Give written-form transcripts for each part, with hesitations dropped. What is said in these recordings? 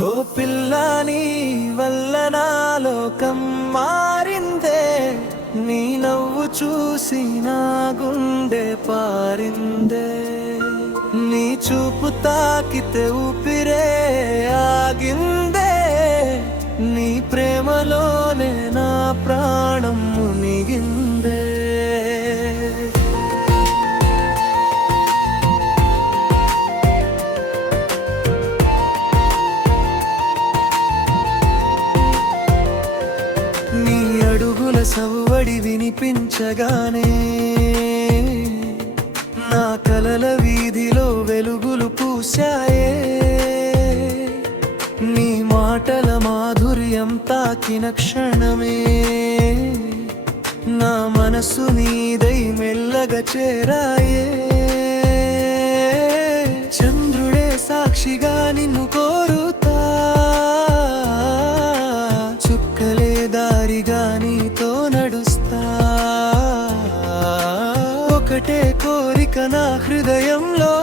ఓ పిల్లా నీ వల్ల నా లోకం మారిందే, నీ నవ్వు చూసి నా గుండె పారిందే, నీ చూపు తాకితే ఊపిరే ఆగిందే, నీ ప్రేమలోనే నా ప్రాణం మునిగిందే. నీ అడుగుల సవ్వడి వినిపించగానే నా కలల వీధిలో వెలుగులు పూశాయే, నీ మాటల మాధుర్యం తాకిన క్షణమే నా మనసు నీదై మెల్లగా చేరాయే. చంద్రుడే సాక్షిగా నిన్ను కోరుతా, చుక్కలే దారిగా నీతో నడుస్తా, ఒకటే కోరిక నా హృదయంలో,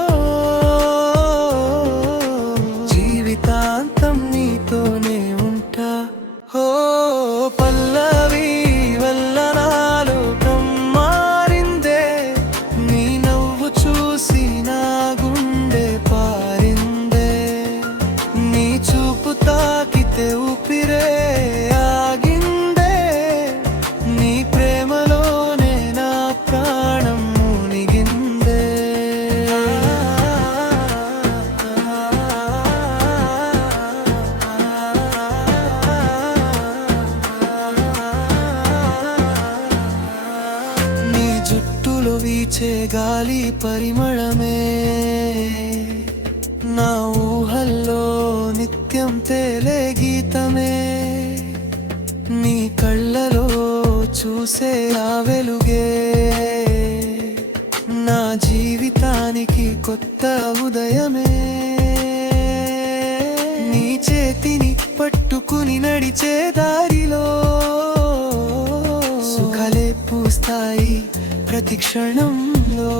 జీవితాంతం నీతోనే ఉంటా. ఓ పల్లవి వల్ల నా లోకం మారిందే, నీ నవ్వు చూసి నా గుండె పారిందే, నీ చూపు తాకితే ఊపిరే ఆగిందే, నీ ప్రేమలోనే నా ప్రాణం మునిగిందే. నీ జుట్టులో వీచే గాలి పరిమళమే నా ఊహల్లో నిత్యం తేలే గీతమే, నీ కళ్ళలో చూసే ఆ వెలుగే నా జీవితానికి కొత్త ఉదయమే. నీ చేతిని పట్టుకుని నడిచే దారిలో సుఖాలే పూస్తాయి ప్రతి క్షణంలో.